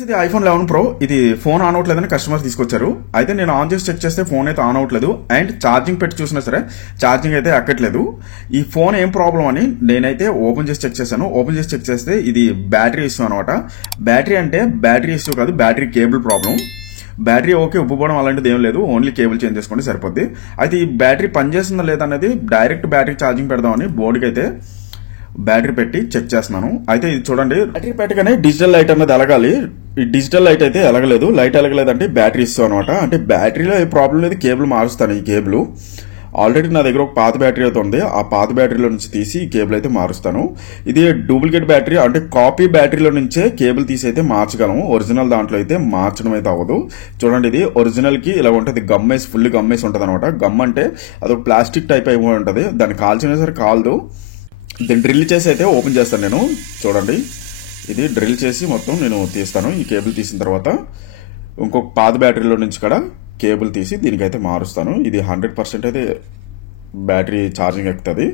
Friends ఇది iPhone 11 Pro ఇది phone on అవట్లేదని customer తీసుకొచ్చారు. అయితే నేను ఆన్ చేసి చెక్ చేస్తే ఫోన్ అయితే ఆన్ అవ్వట్లేదు అండ్ ఛార్జింగ్ పెట్టి చూసినా సరే ఛార్జింగ్ అయితే ఎక్కట్లేదు. ఈ ఫోన్ ఏం ప్రాబ్లం అని నేనైతే ఓపెన్ చేసి చెక్ చేశాను. ఓపెన్ చేసి చెక్ చేస్తే ఇది బ్యాటరీ ఇష్యూ అనమాట. బ్యాటరీ అంటే బ్యాటరీ ఇష్యూ కాదు, battery cable problem. Battery okay ఉబ్బుపోవడం అలాంటిది ఏం లేదు, ఓన్లీ కేబుల్ చేంజ్ చేసుకుంటే సరిపోద్ది. అయితే ఈ బ్యాటరీ పనిచేస్తుందా లేదా అనేది డైరెక్ట్ బ్యాటరీ ఛార్జింగ్ పెడదామని బోర్డుకి అయితే బ్యాటరీ పెట్టి చెక్ చేస్తున్నాను. అయితే ఇది చూడండి, బ్యాటరీ పెట్టగానే డిజిటల్ లైట్ అన్నది ఎలగాలి. ఈ డిజిటల్ లైట్ అయితే ఎలగలేదు. లైట్ ఎలగలేదంటే బ్యాటరీ ఇస్తాం అనమాట. అంటే బ్యాటరీలో ఏ ప్రాబ్లం లేదు, కేబుల్ మారుస్తాను. ఈ కేబుల్ ఆల్రెడీ నా దగ్గర ఒక పాత బ్యాటరీ అయితే ఉంది, ఆ పాత బ్యాటరీలో నుంచి తీసి ఈ కేబుల్ అయితే మారుస్తాను. ఇది డూప్లికేట్ బ్యాటరీ అంటే కాపీ బ్యాటరీలో నుంచే కేబుల్ తీసి అయితే మార్చగలము. ఒరిజినల్ దాంట్లో అయితే మార్చడం అయితే అవ్వదు. చూడండి, ఇది ఒరిజినల్ కి ఇలా ఉంటుంది, గమ్మేసి ఫుల్ గమ్మేసి ఉంటుంది అనమాట. గమ్ అంటే అదొక ప్లాస్టిక్ టైప్ అయిపోయి ఉంటుంది, దాన్ని కాల్చినా సరే కాలదు. దీన్ని డ్రిల్ చేసి అయితే ఓపెన్ చేస్తాను నేను. చూడండి, ఇది డ్రిల్ చేసి మొత్తం నేను తీస్తాను. ఈ కేబుల్ తీసిన తర్వాత ఇంకొక పాత బ్యాటరీలో నుంచి కూడా కేబుల్ తీసి దీనికైతే మారుస్తాను. ఇది 100% అయితే బ్యాటరీ ఛార్జింగ్ ఎక్కుతుంది.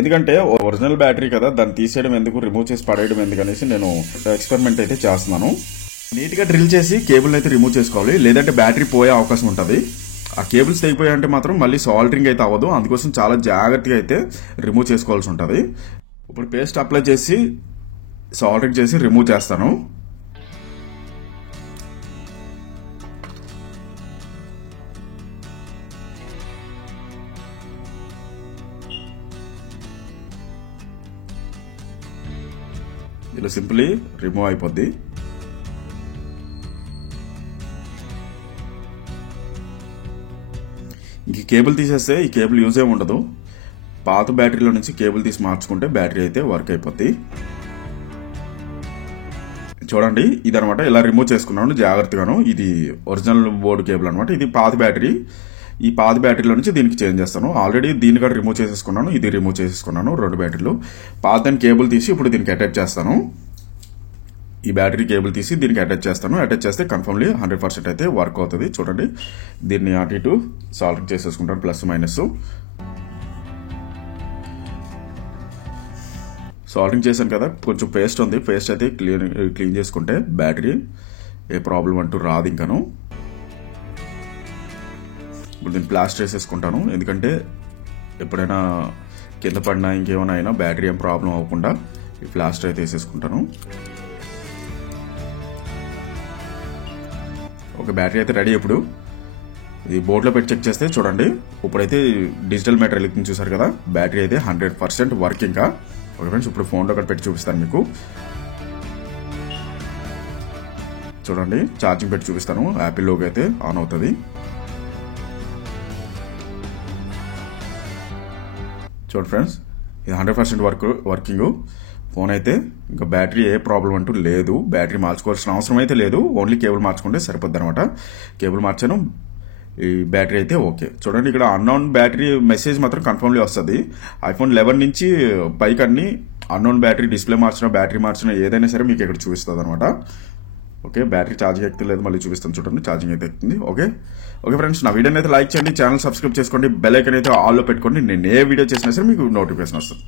ఎందుకంటే ఒరిజినల్ బ్యాటరీ కదా, దాన్ని తీసేయడం ఎందుకు, రిమూవ్ చేసి పడేయడం ఎందుకు అనేసి నేను ఎక్స్పెరిమెంట్ అయితే చేస్తున్నాను. నీట్గా డ్రిల్ చేసి కేబుల్ అయితే రిమూవ్ చేసుకోవాలి, లేదంటే బ్యాటరీ పోయే అవకాశం ఉంటుంది. ఆ కేబుల్స్ తెగిపోయాయంటే మాత్రం మళ్ళీ సాల్డరింగ్ అయితే అవ్వదు. అందుకోసం చాలా జాగ్రత్తగా అయితే రిమూవ్ చేసుకోవాల్సి ఉంటుంది. ఇప్పుడు పేస్ట్ అప్లై చేసి సాల్డరింగ్ చేసి రిమూవ్ చేస్తాను. ఇలా సింపుల్లీ రిమూవ్ అయిపోద్ది. ఇంక కేబుల్ తీసేస్తే ఈ కేబుల్ యూజ్ ఏమి ఉండదు. పాత బ్యాటరీలో నుంచి కేబుల్ తీసి మార్చుకుంటే బ్యాటరీ అయితే వర్క్ అయిపోద్ది. చూడండి, ఇదనమాట. ఇలా రిమూవ్ చేసుకున్నాను జాగ్రత్తగాను. ఇది ఒరిజినల్ బోర్డు కేబుల్ అనమాట. ఇది పాత బ్యాటరీ. ఈ పాత బ్యాటరీలో నుంచి దీనికి చేంజ్ చేస్తాను. ఆల్రెడీ దీన్ని కూడా రిమూవ్ చేసేసుకున్నాను, ఇది రిమూవ్ చేసేసుకున్నాను. 2 బ్యాటరీలు. పాత కేబుల్ తీసి ఇప్పుడు దీనికి అటాచ్ చేస్తాను. ఈ బ్యాటరీ కేబుల్ తీసి దీనికి అటాచ్ చేస్తాను. అటాచ్ చేస్తే కన్ఫర్మ్లీ 100% అయితే వర్క్ అవుతుంది. చూడండి, దీన్ని అటు ఇటు సాల్డరింగ్ చేసేసుకుంటాను, ప్లస్ మైనస్. సాల్డరింగ్ చేశాను కదా, కొంచెం పేస్ట్ ఉంది. పేస్ట్ అయితే క్లీన్ చేసుకుంటే బ్యాటరీ ఏ ప్రాబ్లం అంటూ రాదు ఇంకాను. ఇప్పుడు దీన్ని ప్లాస్టర్ వేసేసుకుంటాను, ఎందుకంటే ఎప్పుడైనా కింద పడినా ఇంకేమైనా అయినా బ్యాటరీ ఏం ప్రాబ్లం అవ్వకుండా ఈ ప్లాస్టర్ అయితే వేసేసుకుంటాను. ఒక బ్యాటరీ అయితే రెడీ. ఇప్పుడు ఇది బోర్డులో పెట్టి చెక్ చేస్తే చూడండి, ఇప్పుడైతే డిజిటల్ మీటర్ వెలుగుతుంది చూసారు కదా, బ్యాటరీ అయితే 100% వర్కింగ్. ఓకే ఫ్రెండ్స్, ఇప్పుడు ఫోన్లో ఒకటి పెట్టి చూపిస్తాను మీకు. చూడండి, ఛార్జింగ్ పెట్టి చూపిస్తాను. యాపిల్ లోగో అయితే ఆన్ అవుతుంది. చూడండి ఫ్రెండ్స్, ఇది 100% వర్కింగ్ ఫోన్ అయితే. ఇంకా బ్యాటరీ ఏ ప్రాబ్లం అంటూ లేదు, బ్యాటరీ మార్చుకోవాల్సిన అవసరం అయితే లేదు, ఓన్లీ కేబుల్ మార్చుకుంటే సరిపోద్ది అనమాట. కేబుల్ మార్చాను, ఈ బ్యాటరీ అయితే ఓకే. చూడండి, ఇక్కడ అన్నోన్ బ్యాటరీ మెసేజ్ మాత్రం కన్ఫర్మ్లీ వస్తుంది. ఐఫోన్ 11 నుంచి పైకి అన్ని అన్నోన్ బ్యాటరీ, డిస్ప్లే మార్చిన, బ్యాటరీ మార్చిన ఏదైనా సరే మీకు ఇక్కడ చూపిస్తుంది అనమాట. ఓకే, బ్యాటరీ ఛార్జింగ్ ఎక్కలేదు, మళ్ళీ చూపిస్తాను చూడండి, ఛార్జింగ్ అయితే ఎక్కుతుంది. ఓకే ఫ్రెండ్స్, నా వీడియోని అయితే లైక్ చేయండి, ఛానల్ సబ్స్క్రైబ్ చేసుకోండి, బెల్ ఐకాన్ అయితే ఆల్లో పెట్టుకోండి. నేను ఏ వీడియో చేసినా సరే మీకు నోటిఫికేషన్ వస్తుంది.